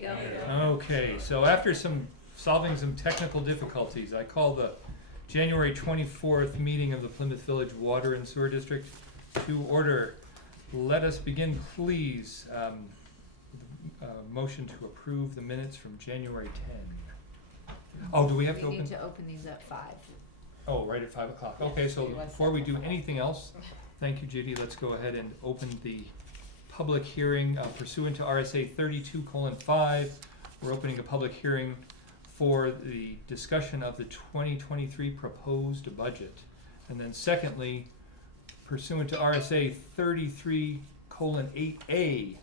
you go. Okay, so after solving some technical difficulties, I call the January 24th meeting of the Plymouth Village Water and Sewer District to order. Let us begin, please. Motion to approve the minutes from January 10. Oh, do we have to We open? need to open these at 5. Oh, right at 5 o'clock. Okay, so before we do anything else, thank you, Judy. Let's go ahead and open the public hearing pursuant to RSA 32:5. We're opening a public hearing for the discussion of the 2023 proposed budget. And then secondly, pursuant to RSA 33:8A,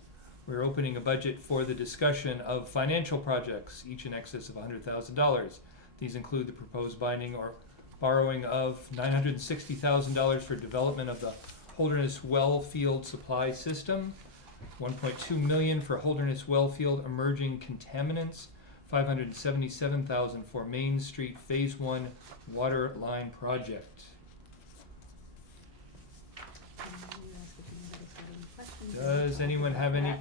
we're opening a budget for the discussion of financial projects, each in excess of $100,000. These include the proposed binding or borrowing of $960,000 for development of the Holderness Well Field Supply System, $1.2 million for Holderness Well Field Emerging Contaminants, $577,000 for Main Street Phase 1 Water Line Project. Does anyone have any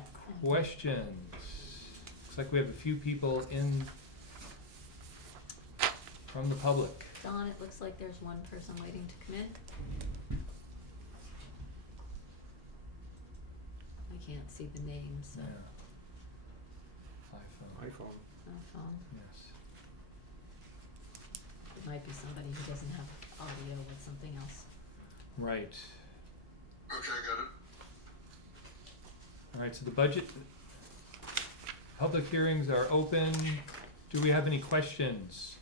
questions? Looks like we have a few people from the public. Dawn, it looks like there's one person waiting to come in. I can't see the name, so. Yeah. iPhone. Phone. Yes. It might be somebody who doesn't have audio with something else. Right. Okay, I got it. All right, so the budget, public hearings are open. Do we have any questions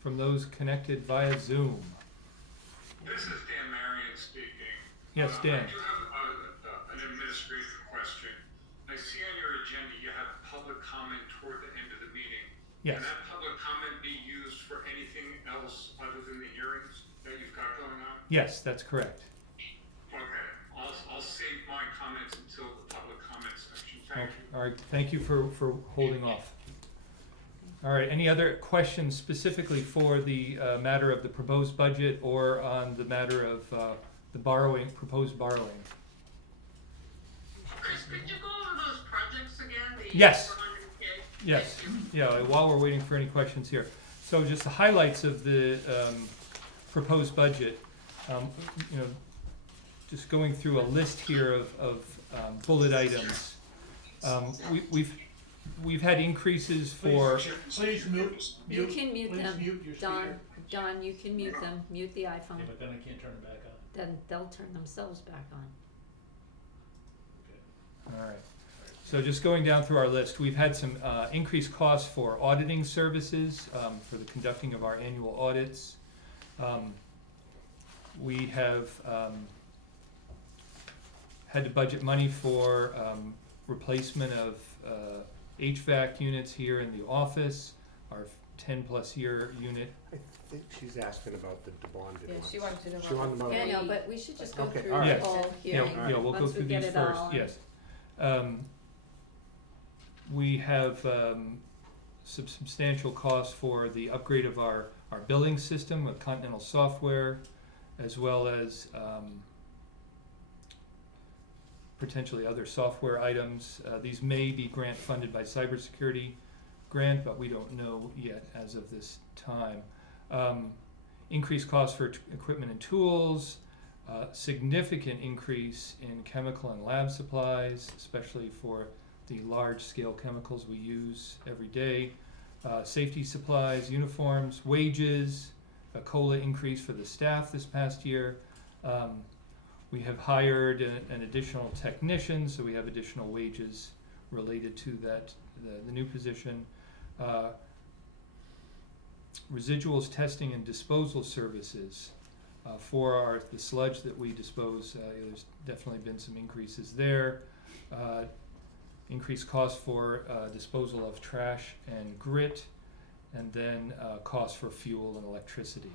from those connected via Zoom? This is Dan Marion speaking. Yes, Dan. I do have an administrative question. I see on your agenda you have public comment toward the end of the meeting. Yes. Can that public comment be used for anything else other than the hearings that you've got going on? Yes, that's correct. Okay, I'll save my comments until the public comment section. Thank you. All right, thank you for holding off. All right, any other questions specifically for the matter of the proposed budget or on the matter of the proposed borrowing? Chris, could you go over those projects again? The Yes. 400K? Yes, Thank you. yeah, while we're waiting for any questions here. So just the highlights of the proposed budget, just going through a list here of bullet items. We've had increases for, Please mute. You can mute Please them. mute your Don, speaker. Don, you can mute them. Mute the iPhone. Yeah, but then I can't turn it back on. Then they'll turn themselves back on. all right. So just going down through our list, we've had some increased costs for auditing services, for the conducting of our annual audits. We have had to budget money for replacement of HVAC units here in the office, our 10-plus year unit. I think she's asking about the bonded Yeah, ones. she wanted to know. She wanted to know. Yeah, no, but we should just go Okay, through all the right. whole Yeah, hearing. yeah, we'll go Once we through get these it all first, on. yes. We have some substantial costs for the upgrade of our billing system with Continental Software, as well as potentially other software items. These may be grant funded by cybersecurity grant, but we don't know yet as of this time. Increased costs for equipment and tools, significant increase in chemical and lab supplies, especially for the large-scale chemicals we use every day. Safety supplies, uniforms, wages, a COLA increase for the staff this past year. We have hired an additional technician, so we have additional wages related to that, the new position. Residuals testing and disposal services for the sludge that we dispose. There's definitely been some increases there. Increased costs for disposal of trash and grit, and then costs for fuel and electricity.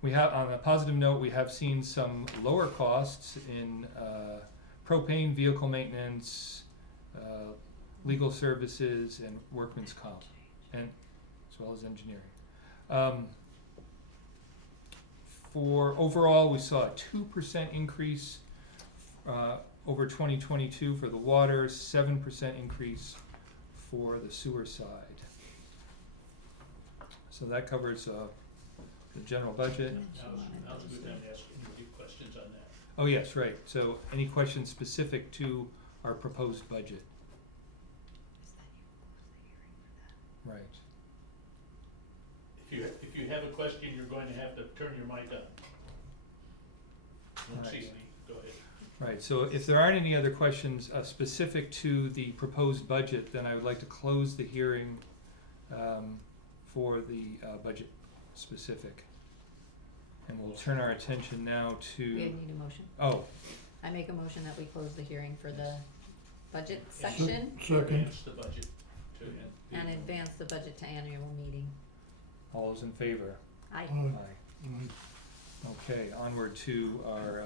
We have, on a positive note, we have seen some lower costs in propane, vehicle maintenance, legal services, and workman's comp, and as well as engineering. For overall, we saw a 2% increase over 2022 for the water, 7% increase for the sewer side. So that covers, the general budget. Now's a good time to ask any questions on that. Oh, yes, right. So any questions specific to our proposed budget? Right. If you have a question, you're going to have to turn your mic on. Don't see Right. any, go ahead. Right, so if there aren't any other questions specific to the proposed budget, then I would like to close the hearing for the budget specific. And we'll turn our attention now We to, need a motion. oh, I make a motion that we close the hearing for the budget section Advance the budget to. and advance the budget to annual meeting. all those in favor? Aye. Aye. Okay, onward to our,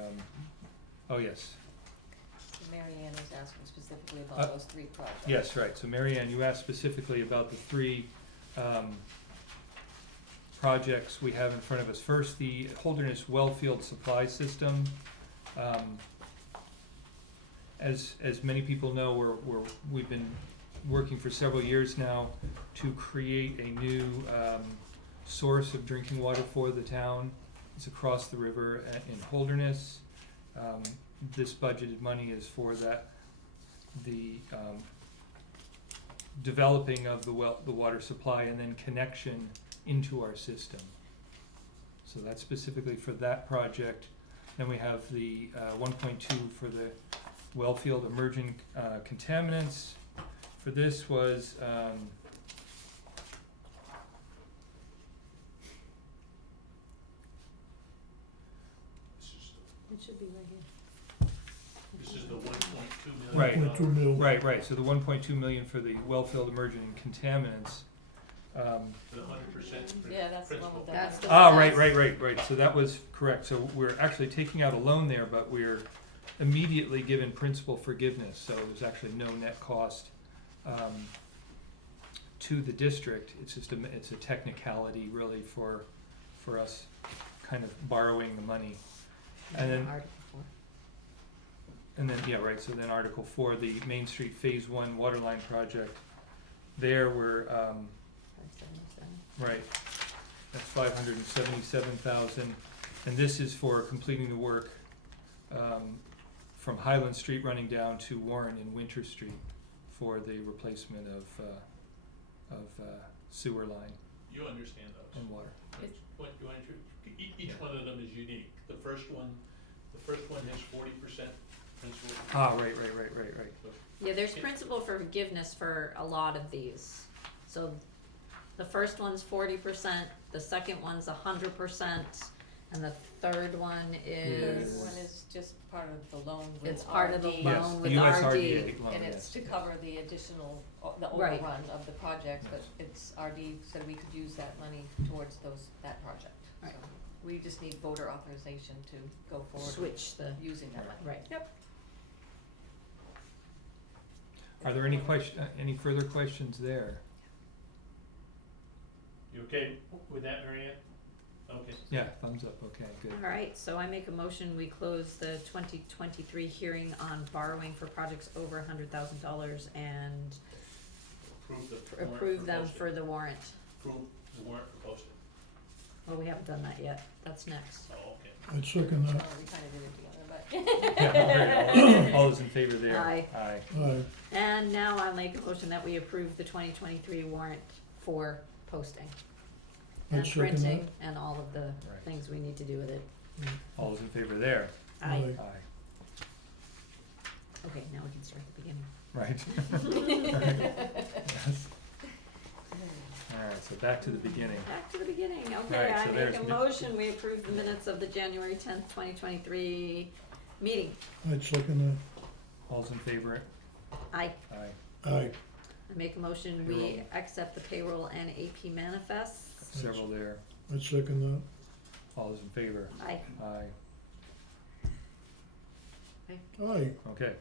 oh, yes. Mary Ann is asking specifically Uh, about those three projects. Yes, right, so Mary Ann, you asked specifically about the three projects we have in front of us. First, the Holderness Wellfield Supply System. As many people know, we've been working for several years now to create a new source of drinking water for the town. It's across the river in Holderness. This budgeted money is for that, the developing of the water supply and then connection into our system. So that's specifically for that project. Then we have the 1.2 for the wellfield emerging contaminants. For this was It should be right here. This is the 1.2 million. Right. $1.2 right, so the 1.2 million for the wellfield emerging contaminants. The 100% Yeah, that's the one with the. That's the- Right, so that was correct, so we're actually taking out a loan there, but we're immediately given principal forgiveness, so there's actually no net cost to the district. It's just it's a technicality really for us kind of borrowing the money. And then, Article 4. and then, yeah, right, so then Article 4, the Main Street Phase 1 Waterline Project, there we're, 577. right, that's 577,000, and this is for completing the work from Highland Street running down to Warren and Winter Street for the replacement of sewer line You understand those. and water. What you want to, each one of them is unique. The first one has 40% principal. Ah, right. Yeah, there's principal forgiveness for a lot of these. So the first one's 40%, the second one's 100%, and the third one Third is, one is just part of the loan with it's part of the RD, Yes, loan the with USRDA RD. loan, and it's yes. to cover the additional, the Right. overrun of the project, but Yes. it's RD said we could use that money towards that project. So Right. we just need voter authorization to go forward with Switch the, using that money. right. Yep. Are there any further questions there? You okay with that, Mary Ann? Okay. Yeah, thumbs up, okay, good. All right, so I make a motion, we close the 2023 hearing on borrowing for projects over $100,000 and Approve the warrant approve them posting. for the warrant. Approve the warrant for posting. Well, we haven't done that yet, that's next. Oh, okay. I'd second that. We kinda did it together, but. Yeah, all those in favor there? Aye. Aye. Aye. And now I'll make a motion that we approve the 2023 warrant for posting I'd and second printing and all of the Right. things we need to do with it. All those in favor there? Aye. Aye. Aye. Okay, now we can start at the beginning. Right. Yes. Alright, so back to the beginning. Back to the beginning, okay, Right, so I there's make a mi- motion, we approve the minutes of the January 10th, 2023 meeting. I'd second All's in favor? Aye. Aye. that. Aye. I make a motion, we Payroll. accept the payroll and AP manifests. Several there. I'd second All those in favor? Aye. Aye. that. Aye. Okay.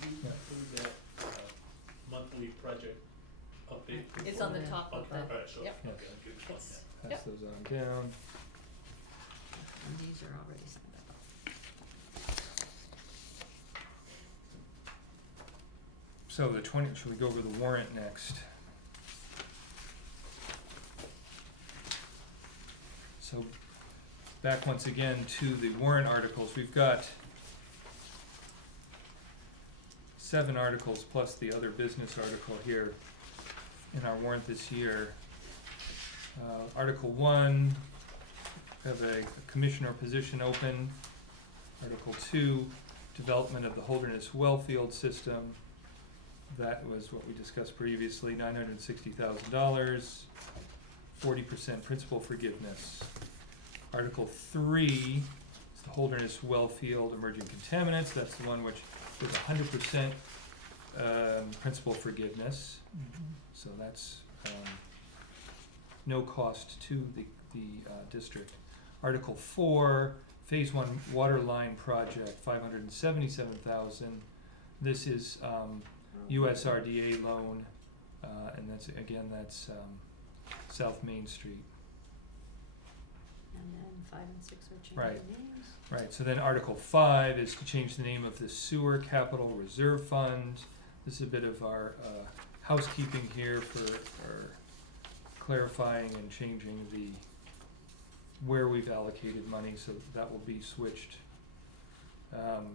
Did you Yeah. approve that monthly project update? It's on the top of Okay, the, alright, so, yep. okay, I'll give this one, It's- yeah. Pass those on down. And these are already signed up. So should we go over the warrant next? So, back once again to the warrant articles, we've got 7 articles plus the other business article here in our warrant this year. Article 1, we have a commissioner position open. Article 2, development of the Holderness Wellfield system. That was what we discussed previously, $960,000, 40% principal forgiveness. Article 3 is the Holderness Wellfield emerging contaminants. That's the one which is 100% principal forgiveness. So that's no cost to the district. Article 4, Phase 1 water line project, $577,000. This is USRDA loan, and that's South Main Street. And then 5 and 6 are changing Right. names. Right, so then Article 5 is to change the name of the Sewer Capital Reserve Fund. This is a bit of our housekeeping here for clarifying and changing where we've allocated money, so that will be switched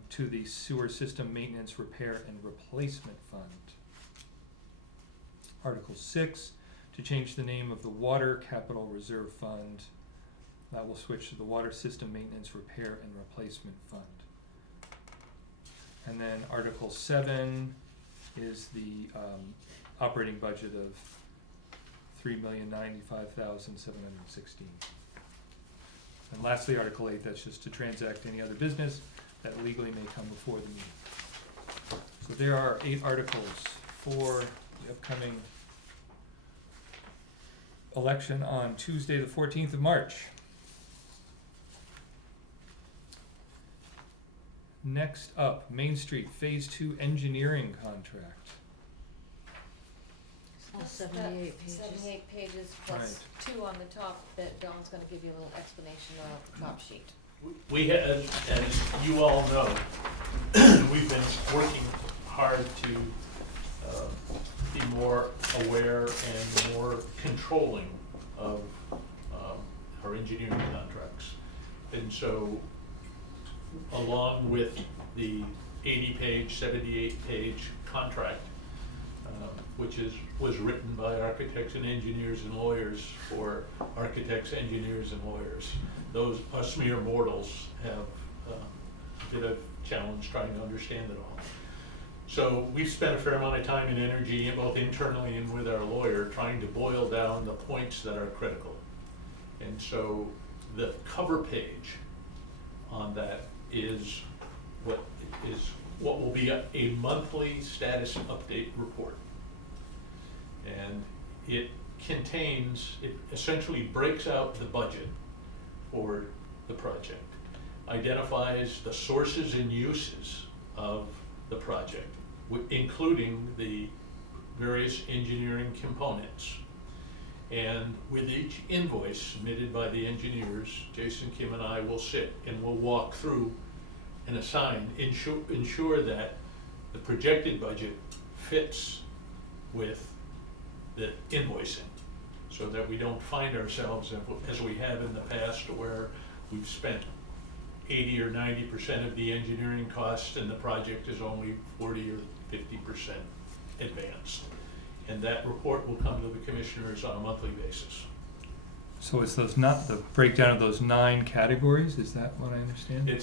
to the Sewer System Maintenance, Repair, and Replacement Fund. Article 6, to change the name of the Water Capital Reserve Fund. That will switch to the Water System Maintenance, Repair, and Replacement Fund. And then Article 7 is the operating budget of $3,095,716. And lastly, Article 8, that's just to transact any other business that legally may come before the meeting. So there are 8 articles for the upcoming election on Tuesday, the 14th of March. Next up, Main Street Phase 2 engineering contract. All Just 78 pages. 78 pages plus 2 on the top that Dawn's gonna give you a little explanation of the top sheet. We have, as you all know, we've been working hard to be more aware and more controlling of our engineering contracts. And so, along with the 80-page, 78-page contract, which was written by architects and engineers and lawyers for architects, engineers, and lawyers. Us mere mortals have a bit of challenge trying to understand it all. So we've spent a fair amount of time and energy, both internally and with our lawyer, trying to boil down the points that are critical. And so the cover page on that is what will be a monthly status update report. And it essentially breaks out the budget for the project, identifies the sources and uses of the project, including the various engineering components. And with each invoice submitted by the engineers, Jason, Kim, and I will sit and we'll walk through and ensure that the projected budget fits with the invoicing, so that we don't find ourselves, as we have in the past, where we've spent 80 or 90% of the engineering costs and the project is only 40 or 50% advanced. And that report will come to the commissioners on a monthly basis. So it's not the breakdown of those 9 categories, is that what I understand? The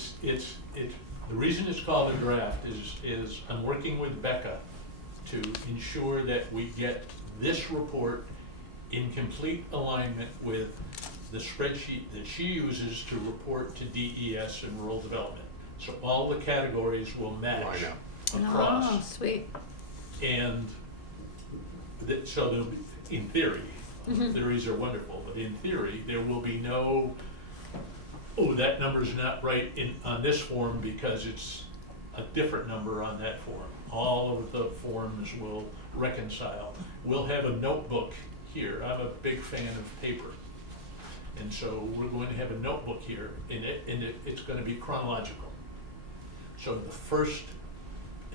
reason it's called a draft is I'm working with Becca to ensure that we get this report in complete alignment with the spreadsheet that she uses to report to DES and rural development. So all the categories will match across. Oh, sweet. And so there'll be, in theory, theories are wonderful, but in theory, there will be no, oh, that number's not right on this form because it's a different number on that form. All of the forms will reconcile. We'll have a notebook here. I'm a big fan of paper. And so we're going to have a notebook here, and it's going to be chronological. So the first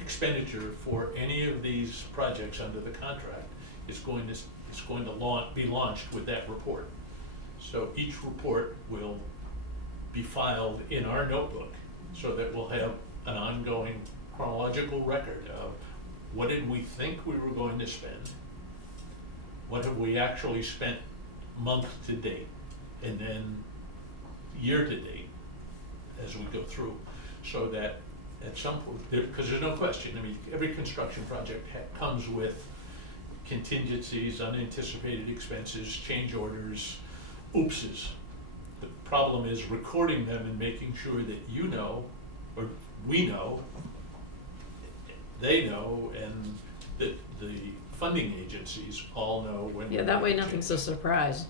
expenditure for any of these projects under the contract is going to be launched with that report. So each report will be filed in our notebook so that we'll have an ongoing chronological record of what did we think we were going to spend, what have we actually spent month to date, and then year to date as we go through, so that at some point, because there's no question, I mean, every construction project comes with contingencies, unanticipated expenses, change orders, oopses. The problem is recording them and making sure that you know, or we know, they know, and that the funding agencies all know when. Yeah, we're that way making nothing's changes. a surprise.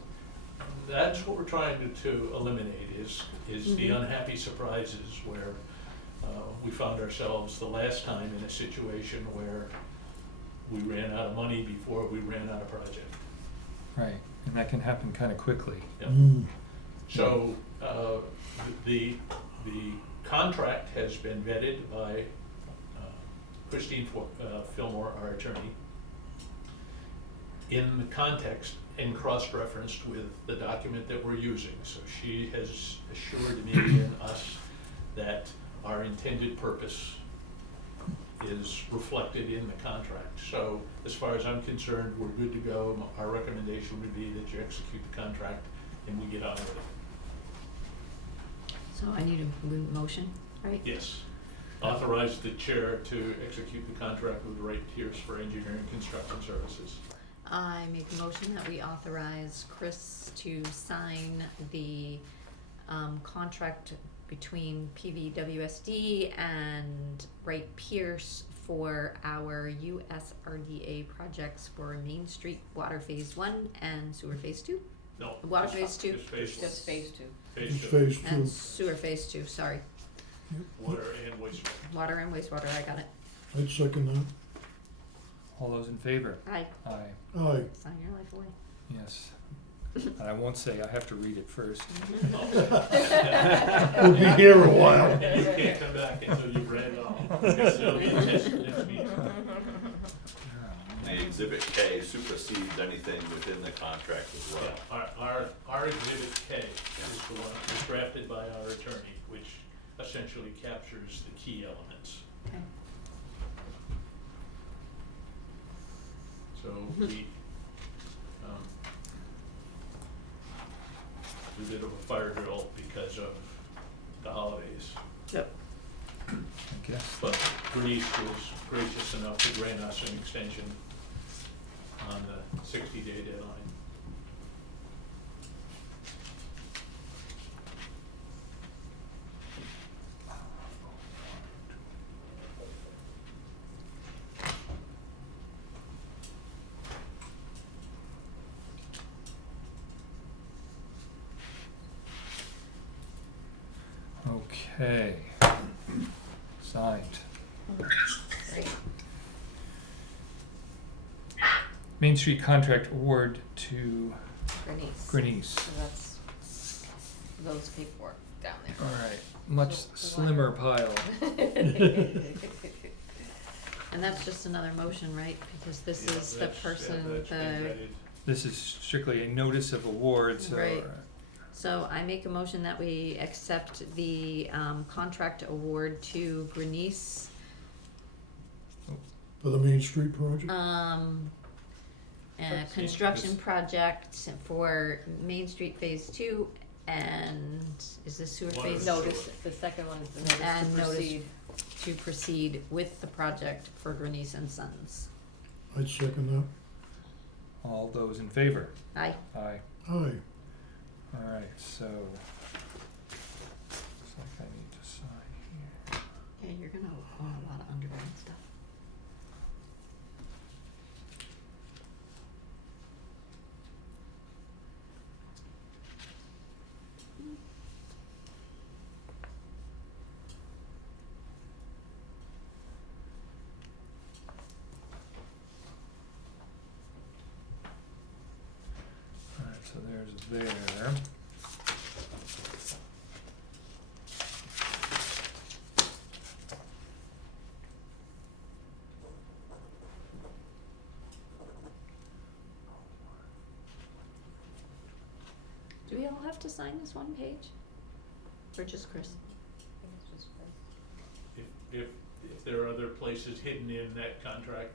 That's what we're trying to eliminate is the unhappy surprises where we found ourselves the last time in a situation where we ran out of money before we ran out of project. Right, and that can happen kind of quickly. Yep. Mm. So, the contract has been vetted by Christine Fillmore, our attorney, in the context and cross-referenced with the document that we're using. So she has assured me and us that our intended purpose is reflected in the contract. So as far as I'm concerned, we're good to go. Our recommendation would be that you execute the contract and we get on with it. So I need a motion, right? Yes. Authorize the chair to execute the contract with Wright Pierce for engineering construction services. I make a motion that we authorize Chris to sign the contract between PVWSD and Wright Pierce for our USRDA projects for Main Street Water Phase 1 and Sewer Phase 2, No. Water Phase 2? Just phase one. Just phase 2. Phase It's two. phase and two. Sewer Phase 2, sorry. Water and wastewater. Water and wastewater, I got it. I'd second that. All those in favor? Aye, Aye, Aye. sign your life away. yes. And I won't say, I have to read it first. We'll be here a while. And you can't come back until you've read it all. Because it'll be next meeting. The Exhibit K supersedes anything within the contract as well. Yeah, our Exhibit K is the one that's drafted by our attorney, which essentially captures the key elements. Okay. So we did a bit of a fire drill because of the holidays. Yep. I guess, But Bernice was gracious enough to grant us an extension on the 60-day deadline. okay. Signed. Great. Main Street contract award to Bernice. Grenice. So that's those paperwork down All there. right, much So, slimmer pile. And that's just another motion, right? Because this Yeah, is the that's- yeah, person, that's been the, vetted. This is strictly a notice of award, so. Right. so I make a motion that we accept the contract award to Grenice. For the Main Street project? A construction project for Main Street Phase 2 and is this sewer Water phase? and Notice, the second one is the notice And to notice proceed. to proceed with the project for Grenice and Sons. I'd second that. All those in favor? Aye. Aye. Aye. All right, so. Looks like I need to sign here. Yeah, you're gonna want a lot of underground stuff. All right, so there's there. all have to sign this one page? Or just Chris? I think it's just for If there are other places hidden in that contract,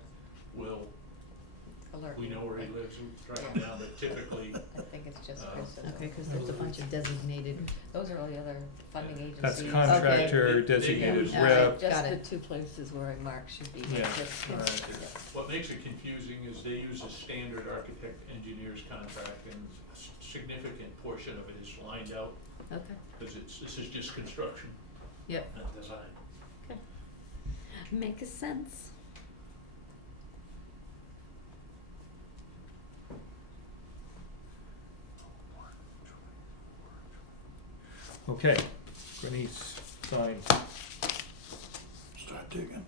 alert. we know where he lives, we'll track him down, but typically, I think it's just Chris. Okay, cause there's a bunch of designated. Those are all the other funding agencies. That's contractor, They- they designated use- rep. Just Got the it. two places where I marked should be. Yeah, just- all right. what makes it confusing is they use a standard architect engineer's contract, and a significant portion of it is lined out, Okay. because this is just construction, Yep. not design. Makes sense. Okay, Bernice, sign. Start digging.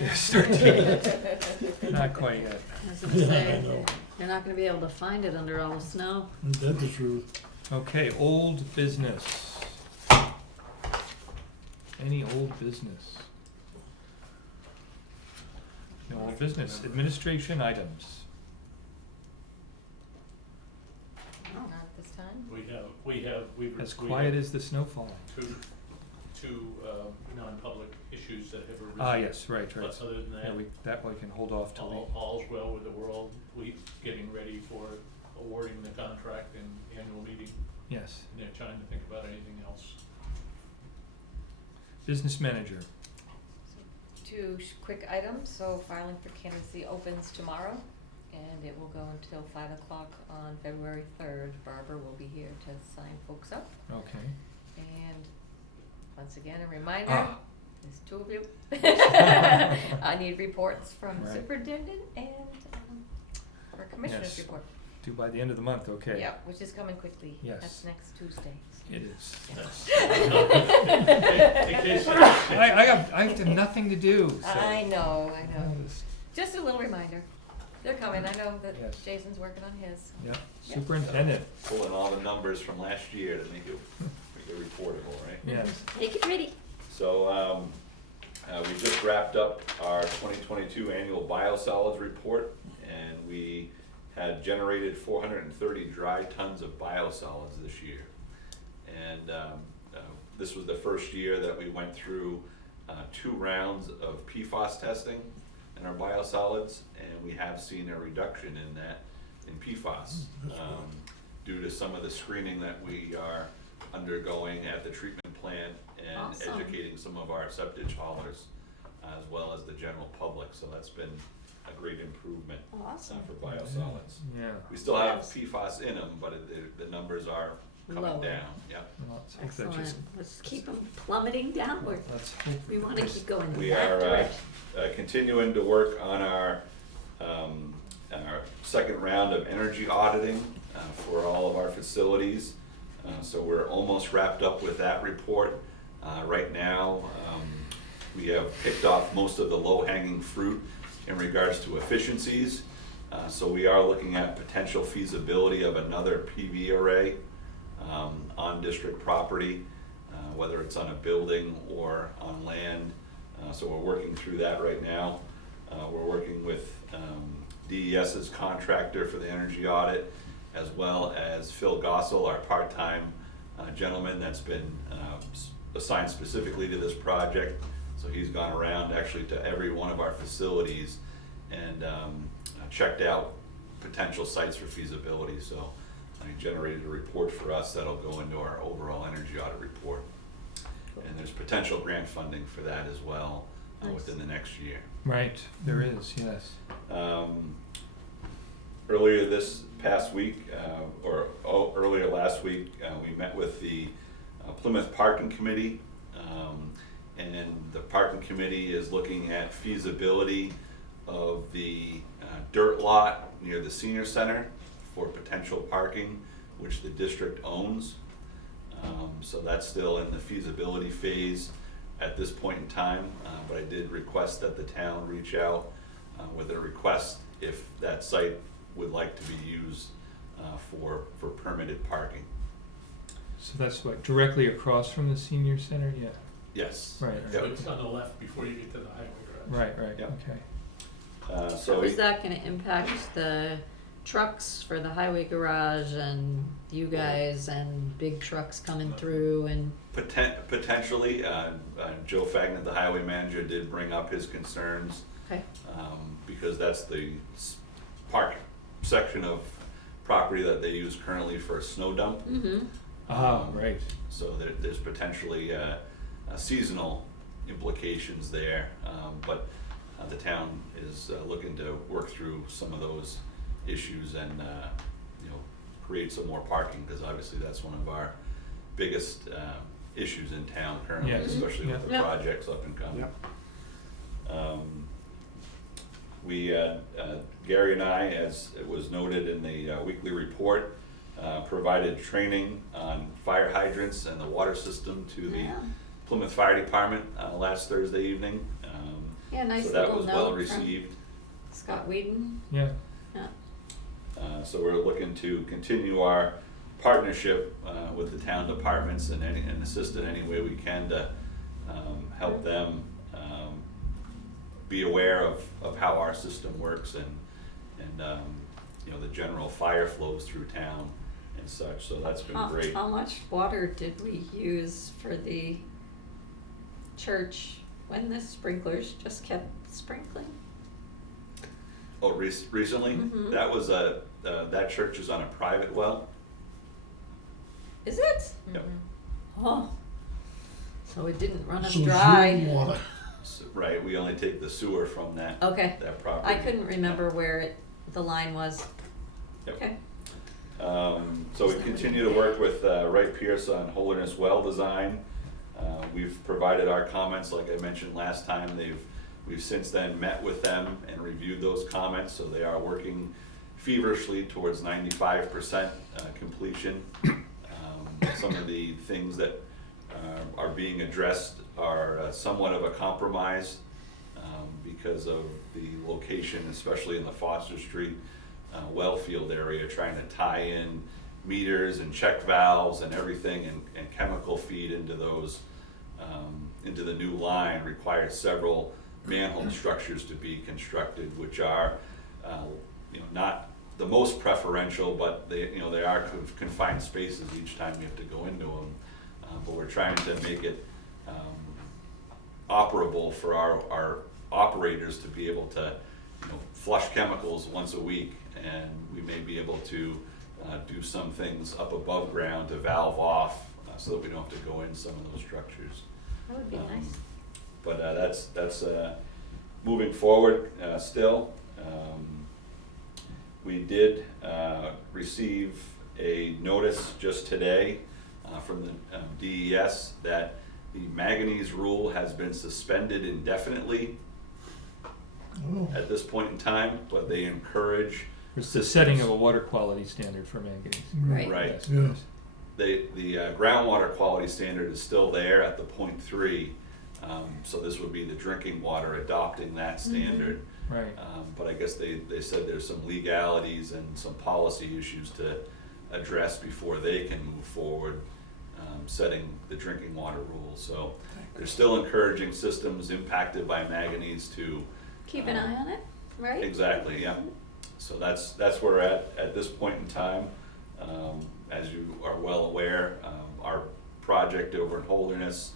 Yeah, start digging. Not quite yet. I was gonna Yeah, I say, know. you're not gonna be able to find it under all the snow. That's the truth. Okay, old business. Any old business? No old business. Administration items. Not this time. We've. As quiet as the snow falling. Two non-public issues that have arisen. Ah, yes, right, right. But other than Yeah, that, that one can hold off till all's well with the world, getting ready for awarding the contract and the annual meeting, yes. and they're trying to think about anything else. Business manager. Two quick items, so filing for candidacy opens tomorrow, and it will go until 5 o'clock on February 3rd. Barbara will be here to sign folks up, Okay. and once again, a reminder, Ah. there's two of you. I need reports from Right. superintendent and, our commissioner's Yes. report. Due by the end of the month, okay. Yeah, which is coming quickly. Yes. That's next Tuesday. It is. Yes. In case- I have nothing to do, so. I know. I'll just- Just a little reminder. They're coming. I know that Yes. Jason's working on his. Yeah, Yeah. superintendent, Pulling all the numbers from last year to make it reportable, right? yes. Make it pretty. So, we just wrapped up our 2022 annual biosolids report, and we had generated 430 dry tons of biosolids this year. And this was the first year that we went through 2 rounds of PFAS testing in our biosolids, and we have seen a reduction in that, in PFAS, due to some of the screening that we are undergoing at the treatment plant and Awesome. educating some of our septic haulers, as well as the general public, so that's been a great improvement Awesome. for biosolids. Yeah. We still have Yes. PFAS in them, but the numbers are coming Lower. down, yeah. Well, let's hope that Excellent. just- Let's keep them plummeting downward. Let's hope. We wanna keep going in We that are direction. continuing to work on our second round of energy auditing for all of our facilities. So we're almost wrapped up with that report. Right now, we have picked off most of the low-hanging fruit in regards to efficiencies. So we are looking at potential feasibility of another PV array on district property, whether it's on a building or on land. So we're working through that right now. We're working with DES's contractor for the energy audit, as well as Phil Gossel, our part-time gentleman that's been assigned specifically to this project. So he's gone around actually to every one of our facilities and checked out potential sites for feasibility. So he generated a report for us that'll go into our overall energy audit report. And there's potential grant funding for that as well within the next year. Right, there is, yes. Earlier this past week, earlier last week, we met with the Plymouth Parking Committee. And the parking committee is looking at feasibility of the dirt lot near the senior center for potential parking, which the district owns. So that's still in the feasibility phase at this point in time, but I did request that the town reach out with a request if that site would like to be used for permitted parking. So that's what, directly across from the senior center? Yeah, Yes. right, So right, it's on the left before you get to the highway garage. right, Yep. okay. So How is that gonna impact the trucks for the highway garage and you guys and big trucks coming through and, Potentially, Joe Fagnet, the highway manager, did bring up his concerns, okay, because that's the park section of property that they use currently for a snow dump. mm-hmm, Right. So there's potentially seasonal implications there, but the town is looking to work through some of those issues and, create some more parking, because obviously that's one of our biggest issues in town currently, Yes. especially with the Yeah. projects up and coming. Yep. We, Gary and I, as it was noted in the weekly report, provided training on fire hydrants and the water system to the yeah, Plymouth Fire Department last Thursday evening. yeah, nice So that little was well note from received. Scott Whedon, Yeah. yeah, So we're looking to continue our partnership with the town departments and assist in any way we can to help them be aware of how our system works and the general fire flows through town and such, so that's been great. how much water did we use for the church when the sprinklers just kept sprinkling? Oh, recently, Mhm. that was that church is on a private well. Is it? Yep. Oh, so it didn't run us So dry. drinking water. So, right, we only take the sewer from that Okay, property. I couldn't remember where the line was. Yep. Okay, So we continue to work with Wright Pierce on Holderness Well design. We've provided our comments, like I mentioned last time, we've since then met with them and reviewed those comments, so they are working feverishly towards 95% completion. Some of the things that are being addressed are somewhat of a compromise because of the location, especially in the Foster Street well field area, trying to tie in meters and check valves and everything and chemical feed into those, into the new line requires several manhole structures to be constructed, which are, not the most preferential, but they are confined spaces each time you have to go into them. But we're trying to make it operable for our operators to be able to, flush chemicals once a week, and we may be able to do some things up above ground to valve off, so that we don't have to go in some of those structures. that would be nice. But that's moving forward still. We did receive a notice just today from the DES that the manganese rule has been suspended indefinitely Oh, at this point in time, but they encourage It's the setting of a water quality standard for manganese. Right. Right. Yes, Yeah. yes. The groundwater quality standard is still there at the 0.3, so this would be the drinking water adopting that standard. Right. But I guess they said there's some legalities and some policy issues to address before they can move forward, setting the drinking water rules. So they're still encouraging systems impacted by manganese to. Keep an eye on it, right? Exactly, yeah. So that's where we're at this point in time. As you are well aware, our project over in Holderness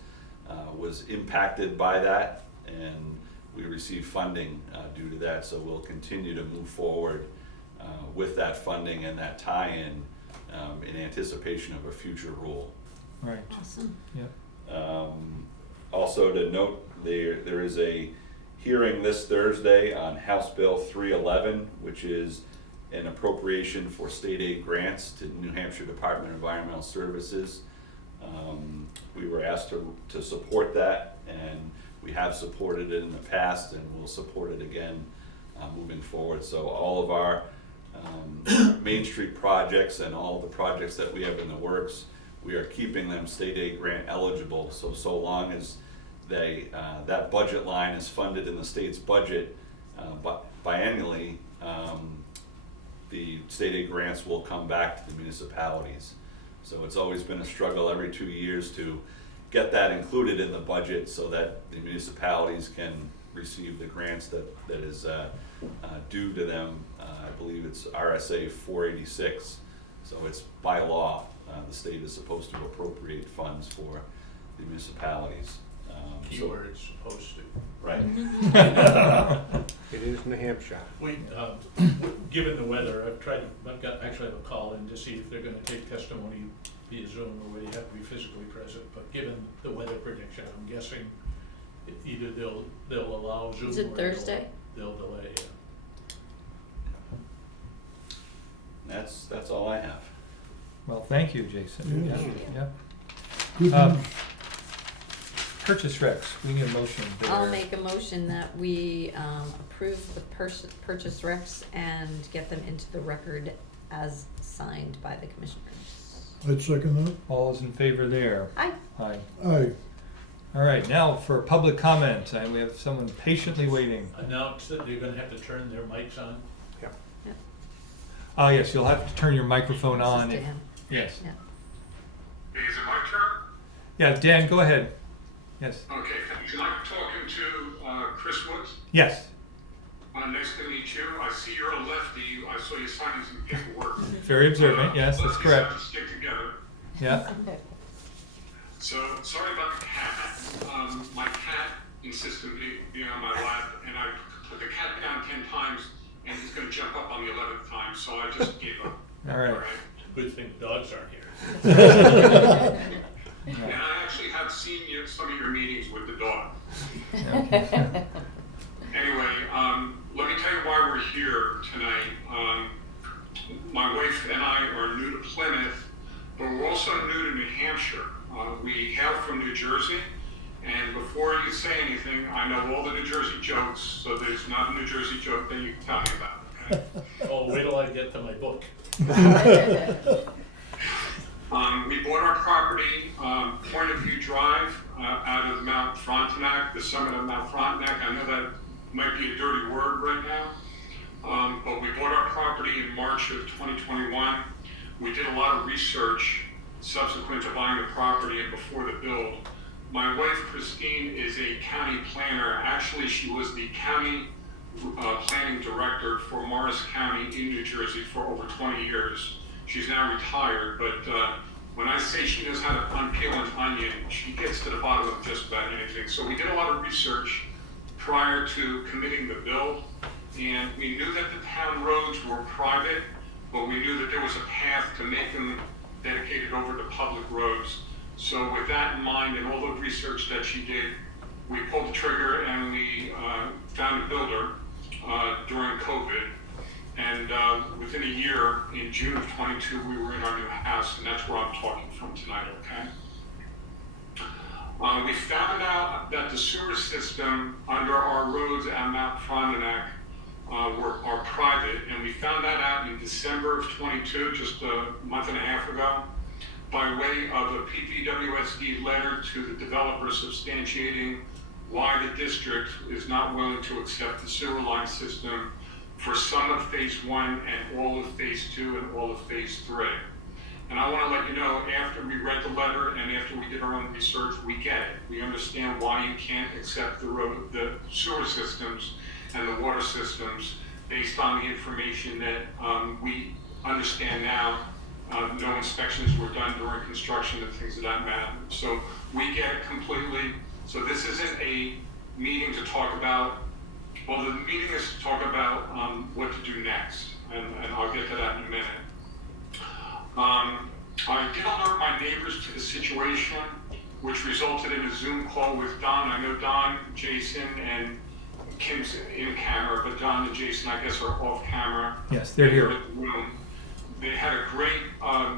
was impacted by that, and we received funding due to that, so we'll continue to move forward with that funding and that tie-in in anticipation of a future rule. Right. Awesome. Yep. Also to note, there is a hearing this Thursday on House Bill 311, which is an appropriation for state aid grants to New Hampshire Department of Environmental Services. We were asked to support that, and we have supported it in the past, and we'll support it again moving forward. So all of our Main Street projects and all of the projects that we have in the works, we are keeping them state aid grant eligible. So long as that budget line is funded in the state's budget biannually, the state aid grants will come back to the municipalities. So it's always been a struggle every 2 years to get that included in the budget so that the municipalities can receive the grants that is due to them. I believe it's RSA 486, so it's by law, the state is supposed to appropriate funds for the municipalities. So- Keyword supposed to. Right. It is New Hampshire. We, given the weather, actually have a call in to see if they're gonna take testimony via Zoom or whether you have to be physically present, but given the weather prediction, I'm guessing either they'll allow Zoom or Is it Thursday? they'll delay, yeah. That's all I have. Well, thank you, Jason. Yeah. Yeah. Good Um, news. Purchase recs, we need a motion there. I'll make a motion that we approve the purchase recs and get them into the record as signed by the commissioners. I'd second that. All's in favor there? Aye. Aye. Aye. All right, now for public comment, and we have someone patiently waiting. Announce that they're gonna have to turn their mics on. Ah, yes, you'll have to turn your microphone This is on. Dan. Yes. Yeah. Hey, is it my turn? Yeah, Dan, go ahead. Yes. Okay, thanks. I'm talking to Chris Woods. Yes. Nice to meet you. I see you're a lefty. I saw you signing some paperwork. Very observant. Yes, that's Lefties correct. have to stick together. Yeah. So, sorry about the cat. My cat insisted on being on my lap, and I put the cat down 10 times, and he's gonna jump up on the 11th time, so I just gave up. All right. Good thing dogs aren't here. And I actually have seen some of your meetings with the dog. Anyway, let me tell you why we're here tonight. My wife and I are new to Plymouth, but we're also new to New Hampshire. We hail from New Jersey, and before you say anything, I know all the New Jersey jokes, so there's not a New Jersey joke that you can tell me about, okay? Oh, wait till I get to my book. We bought our property, Point of View Drive, out of Mount Frontenac, the summit of Mount Frontenac. I know that might be a dirty word right now, but we bought our property in March of 2021. We did a lot of research subsequent to buying the property and before the build. My wife, Christine, is a county planner. Actually, she was the county planning director for Morris County in New Jersey for over 20 years. She's now retired, but when I say she knows how to unpeel an onion, she gets to the bottom of just about anything. So we did a lot of research prior to committing the build, and we knew that the town roads were private, but we knew that there was a path to make them dedicated over to public roads. So with that in mind and all the research that she did, we pulled the trigger and we found a builder during COVID. And within a year, in June of 22, we were in our new house, and that's where I'm talking from tonight, okay? We found out that the sewer system under our roads at Mount Frontenac are private, and we found that out in December of 22, just a month and a half ago, by way of a PPWSD letter to the developer substantiating why the district is not willing to accept the sewer line system for some of phase 1 and all of phase 2 and all of phase 3. And I want to let you know, after we read the letter and after we did our own research, we get it. We understand why you can't accept the sewer systems and the water systems based on the information that we understand now. No inspections were done during construction and things of that matter. So we get it completely. So this isn't a meeting to talk about, well, the meeting is to talk about what to do next, and I'll get to that in a minute. I did alert my neighbors to the situation, which resulted in a Zoom call with Don. I know Don, Jason, and Kim's in camera, but Don and Jason, I guess, are off camera. Yes, they're here. in the room. They had a great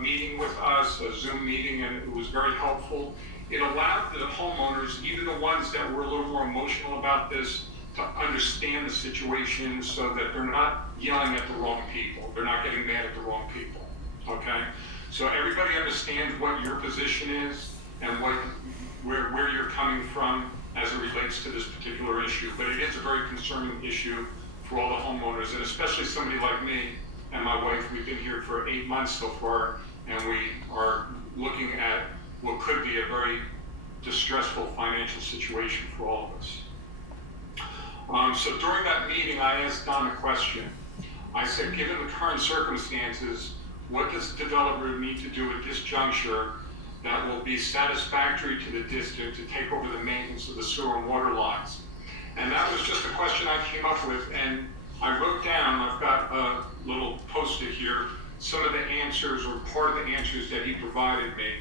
meeting with us, a Zoom meeting, and it was very helpful. It allowed the homeowners, even the ones that were a little more emotional about this, to understand the situation so that they're not yelling at the wrong people. They're not getting mad at the wrong people, okay? So everybody understands what your position is and where you're coming from as it relates to this particular issue. But it is a very concerning issue for all the homeowners, and especially somebody like me and my wife. We've been here for 8 months so far, and we are looking at what could be a very distressful financial situation for all of us. So during that meeting, I asked Don a question. I said, given the current circumstances, what does the developer need to do at this juncture that will be satisfactory to the district to take over the maintenance of the sewer and water lines? And that was just a question I came up with, and I wrote down, I've got a little post-it here, some of the answers or part of the answers that he provided me,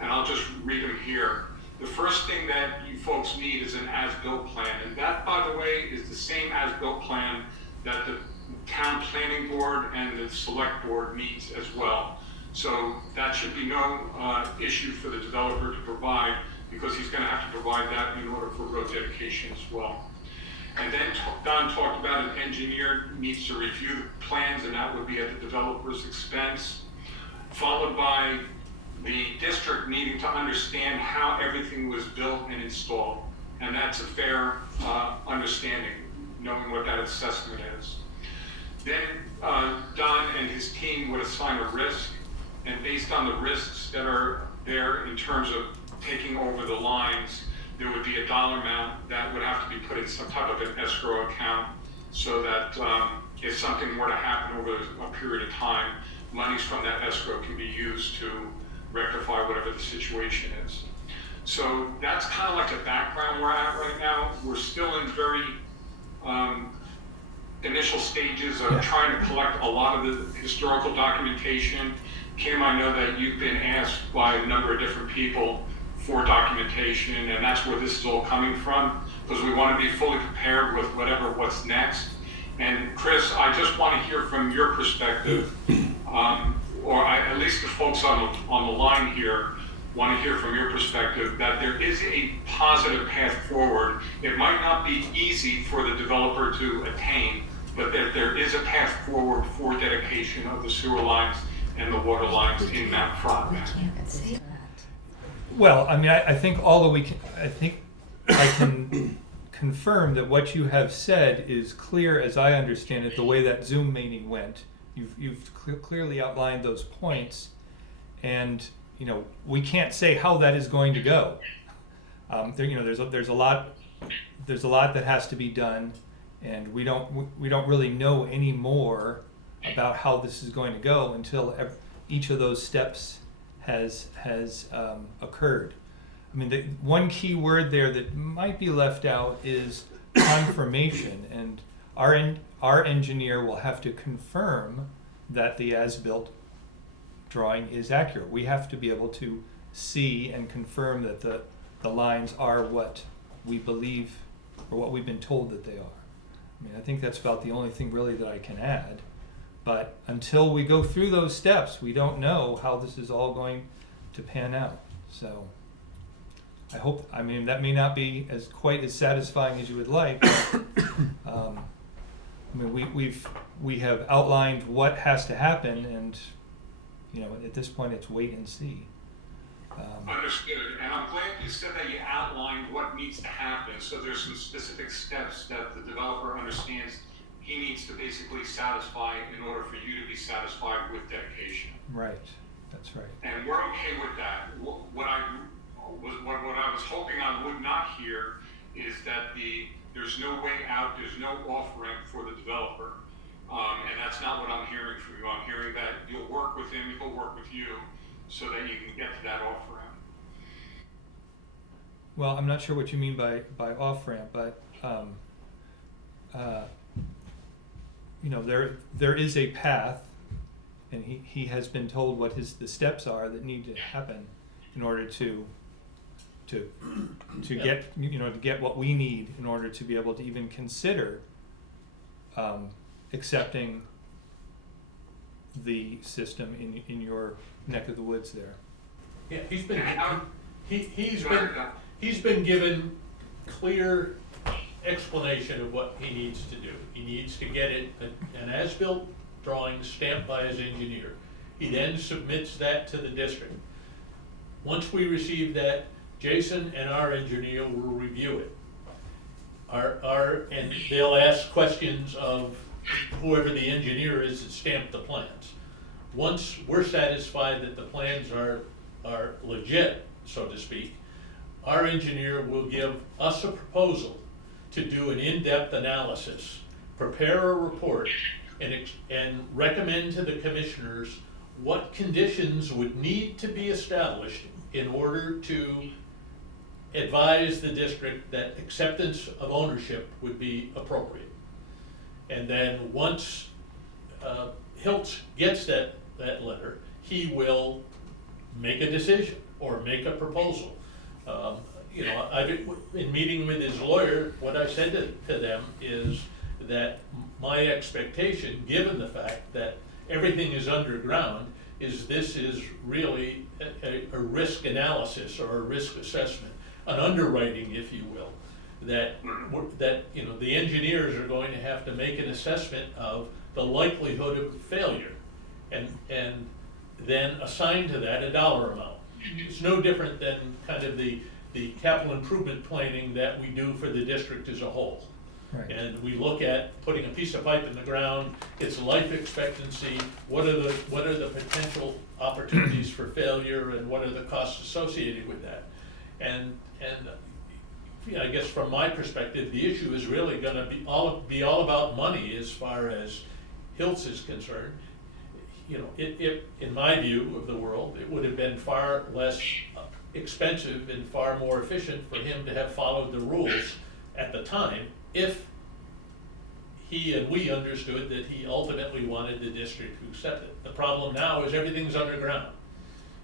and I'll just read them here. The first thing that you folks need is an as-built plan, and that, by the way, is the same as-built plan that the town planning board and the select board needs as well. So that should be no issue for the developer to provide, because he's gonna have to provide that in order for road dedication as well. And then Don talked about an engineer needs to review the plans, and that would be at the developer's expense, followed by the district needing to understand how everything was built and installed. And that's a fair understanding, knowing what that assessment is. Then Don and his team would assign a risk, and based on the risks that are there in terms of taking over the lines, there would be a dollar amount that would have to be put in some type of an escrow account, so that if something were to happen over a period of time, monies from that escrow can be used to rectify whatever the situation is. So that's kind of like the background we're at right now. We're still in very initial stages of trying to collect a lot of the historical documentation. Kim, I know that you've been asked by a number of different people for documentation, and that's where this is all coming from, because we want to be fully prepared with what's next. And Chris, I just want to hear from your perspective, at least the folks on the line here want to hear from your perspective, that there is a positive path forward. It might not be easy for the developer to attain, but that there is a path forward for dedication of the sewer lines and the water lines in Mount Frontenac. Well, I mean, I think although I can confirm that what you have said is clear as I understand it, the way that Zoom meeting went. You've clearly outlined those points, and we can't say how that is going to go. There's a lot that has to be done, and we don't really know any more about how this is going to go until each of those steps has occurred. I mean, the one key word there that might be left out is confirmation, and our engineer will have to confirm that the as-built drawing is accurate. We have to be able to see and confirm that the lines are what we believe or what we've been told that they are. I mean, I think that's about the only thing really that I can add. But until we go through those steps, we don't know how this is all going to pan out. So I mean, that may not be quite as satisfying as you would like. I mean, we have outlined what has to happen, and at this point it's wait and see. Understood, and I'm glad you said that you outlined what needs to happen. So there's some specific steps that the developer understands he needs to basically satisfy in order for you to be satisfied with dedication. Right, that's right. And we're okay with that. What I was hoping I would not hear is that there's no way out, there's no off-ramp for the developer. And that's not what I'm hearing from you. I'm hearing that you'll work with him, he'll work with you, so that you can get to that off-ramp. Well, I'm not sure what you mean by off-ramp, but there is a path, and he has been told what the steps are that need to happen in order to get what we need in order to be able to even consider accepting the system in your neck of the woods there. Yeah, he's been given clear explanation of what he needs to do. He needs to get an as-built drawing stamped by his engineer. He then submits that to the district. Once we receive that, Jason and our engineer will review it. And they'll ask questions of whoever the engineer is that stamped the plans. Once we're satisfied that the plans are legit, so to speak, our engineer will give us a proposal to do an in-depth analysis, prepare a report, and recommend to the commissioners what conditions would need to be established in order to advise the district that acceptance of ownership would be appropriate. And then once Hiltz gets that letter, he will make a decision or make a proposal. You know, in meeting with his lawyer, what I said to them is that my expectation, given the fact that everything is underground, is this is really a risk analysis or a risk assessment, an underwriting, if you will, that you know, the engineers are going to have to make an assessment of the likelihood of failure, and then assign to that a dollar amount. It's no different than kind of the capital improvement planning that we do for the district as a whole. Right. And we look at putting a piece of pipe in the ground, its life expectancy, what are the potential opportunities for failure, and what are the costs associated with that. And I guess from my perspective, the issue is really gonna be all about money as far as Hiltz is concerned. You know, in my view of the world, it would have been far less expensive and far more efficient for him to have followed the rules at the time, if he and we understood that he ultimately wanted the district to accept it. The problem now is everything's underground.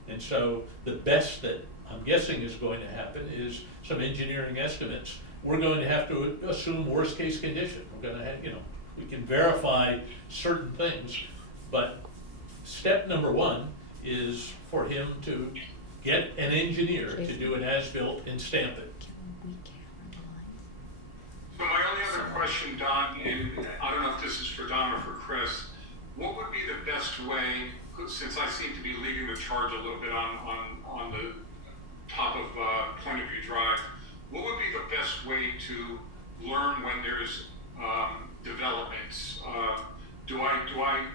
And so the best that I'm guessing is going to happen is some engineering estimates. We're going to have to assume worst case condition. We're gonna have, you know, we can verify certain things, but step number one is for him to get an engineer to do an as-built and stamp it. So my only other question, Don, and I don't know if this is for Don or for Chris, what would be the best way, since I seem to be leading the charge a little bit on the top of Point of View Drive, what would be the best way to learn when there's developments? Do I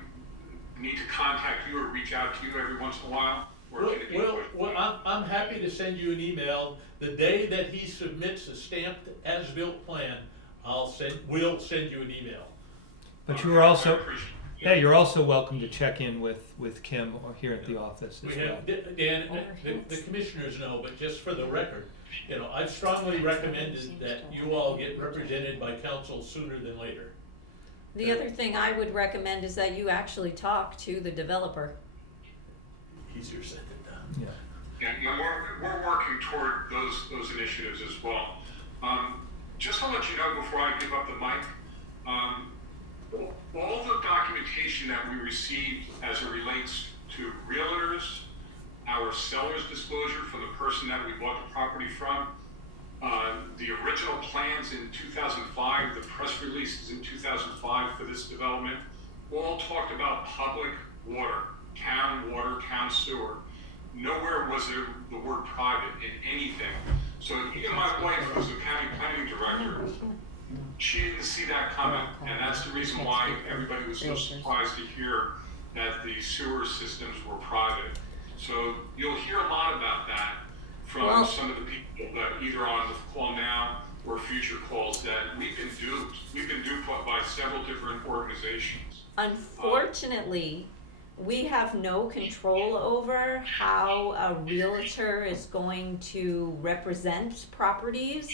need to contact you or reach out to you every once in a while? Or can it be Well, I'm happy to send you an email. The day that he submits a stamped as-built plan, we'll send you an email. But you are also, I appreciate it. yeah, you're also welcome to check in with Kim or here at the office as We well. have, Dan, the commissioners know, but just for the record, you know, I've strongly recommended that you all get represented by counsel sooner than later. The other thing I would recommend is that you actually talk to the developer. Easier said than done. Yeah. Yeah, we're working toward those initiatives as well. Just to let you know before I give up the mic, all the documentation that we received as it relates to realtors, our seller's disclosure for the person that we bought the property from, the original plans in 2005, the press releases in 2005 for this development, all talked about public water, town sewer. Nowhere was there the word private in anything. So even my wife, who's the county planning director, she didn't see that coming, and that's the reason why everybody was so surprised to hear that the sewer systems were private. So you'll hear a lot about that from some of the people that either on the call now or future calls, that we've been duped. We've been duped by several different organizations. Unfortunately, we have no control over how a realtor is going to represent properties.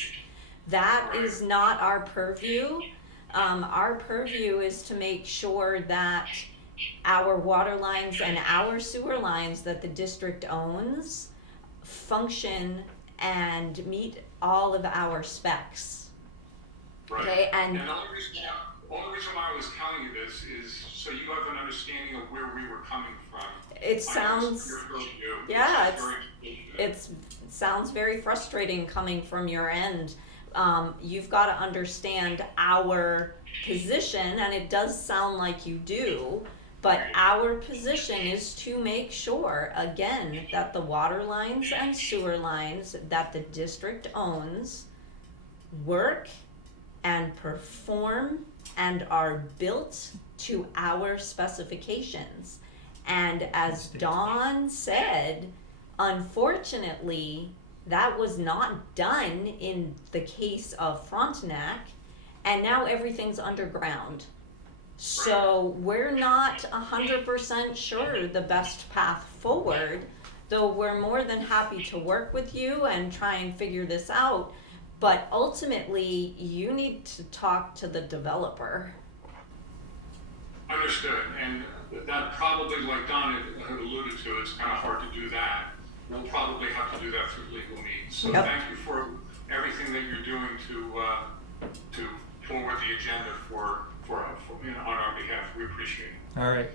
That is not our purview. Our purview is to make sure that our water lines and our sewer lines that the district owns function and meet all of our specs. Right. Okay, and the only reason why I was telling you this is so you have an understanding of where we were coming from. it sounds, yeah, it sounds very frustrating coming from your end. You've got to understand our position, and it does sound like you do, but our position is to make sure, again, that the water lines and sewer lines that the district owns work and perform and are built to our specifications. And as Dawn said, unfortunately, That was not done in the case of Frontenac, and now everything's underground. So we're not 100% sure the best path forward, though we're more than happy to work with you and try and figure this out. But ultimately, you need to talk to the developer. Understood, and that probably, like Don had alluded to, it's kind of hard to do that. We'll probably have to do that through legal means. So Yep. thank you for everything that you're doing to forward the agenda for on our behalf. We appreciate it. All right.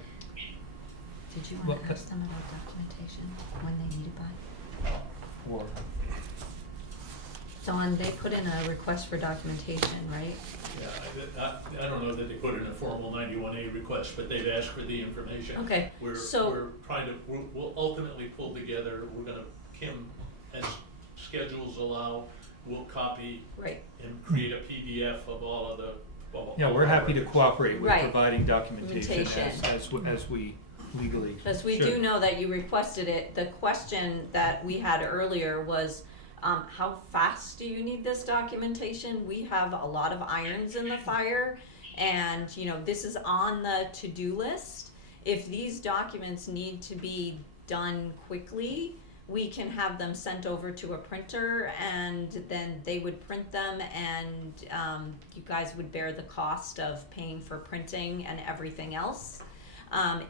Did you Well, want to ask them about documentation when they need it by? Or, Dawn, they put in a request for documentation, right? Yeah, I don't know that they put in a formal 91A request, but they've asked for the information. Okay, We're so- trying to, we'll ultimately pull together, Kim, as schedules allow, we'll copy Right. and create a PDF of all of the. yeah, we're happy to cooperate with Right. providing documentation Documentation. as we legally Because we should. do know that you requested it. The question that we had earlier was, how fast do you need this documentation? We have a lot of irons in the fire, and, you know, this is on the to-do list. If these documents need to be done quickly, we can have them sent over to a printer, and then they would print them, and you guys would bear the cost of paying for printing and everything else.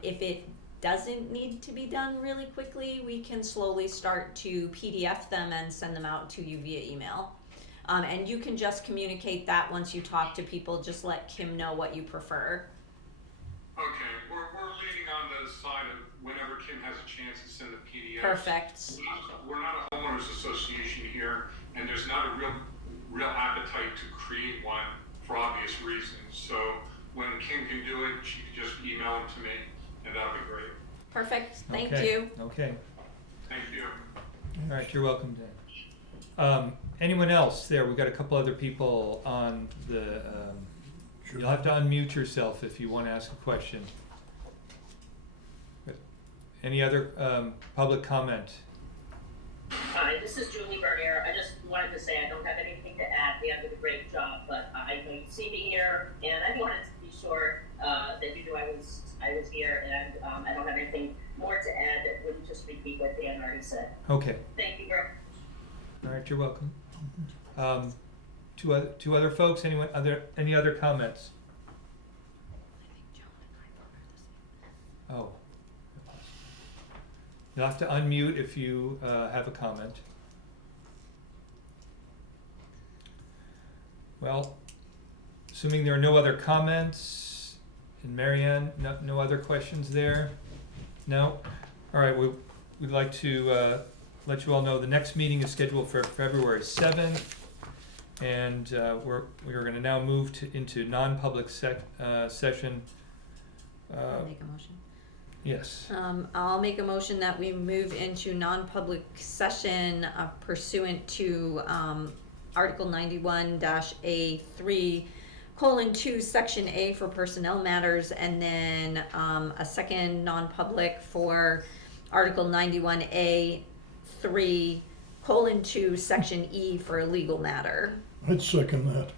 If it doesn't need to be done really quickly, we can slowly start to PDF them and send them out to you via email. And you can just communicate that once you talk to people. Just let Kim know what you prefer. Okay, we're leaning on the side of whenever Kim has a chance to send the PDF. Perfect. We're not a homeowners association here, and there's not a real appetite to create one for obvious reasons. So when Kim can do it, she can just email them to me, and that'll be great. Perfect. Thank Okay, you. Okay, Thank you. all right, you're welcome, Dan. Anyone else there? We've got a couple other people on the, you'll have to unmute yourself if you want to ask a question. Any other public comment? Hi, this is Julie Bernier. I just wanted to say I don't have anything to add. We have done a great job, but I know you see me here, and I wanted to be sure that you knew I was here, and I don't have anything more to add that wouldn't just repeat what Dan already said. Okay, Thank you very much. all right, you're welcome. Two other folks, any other comments? Oh. You'll have to unmute if you have a comment. Well, assuming there are no other comments, and Marianne, no other questions there? No? All right, we'd like to let you all know the next meeting is scheduled for February 7th, and we're going to now move into non-public session. I'll make a motion. Yes. I'll make a motion that we move into non-public session pursuant to Article 91-A3:2, Section A for personnel matters, and then a second non-public for Article 91A3:2, Section E for a legal matter. I'd second that.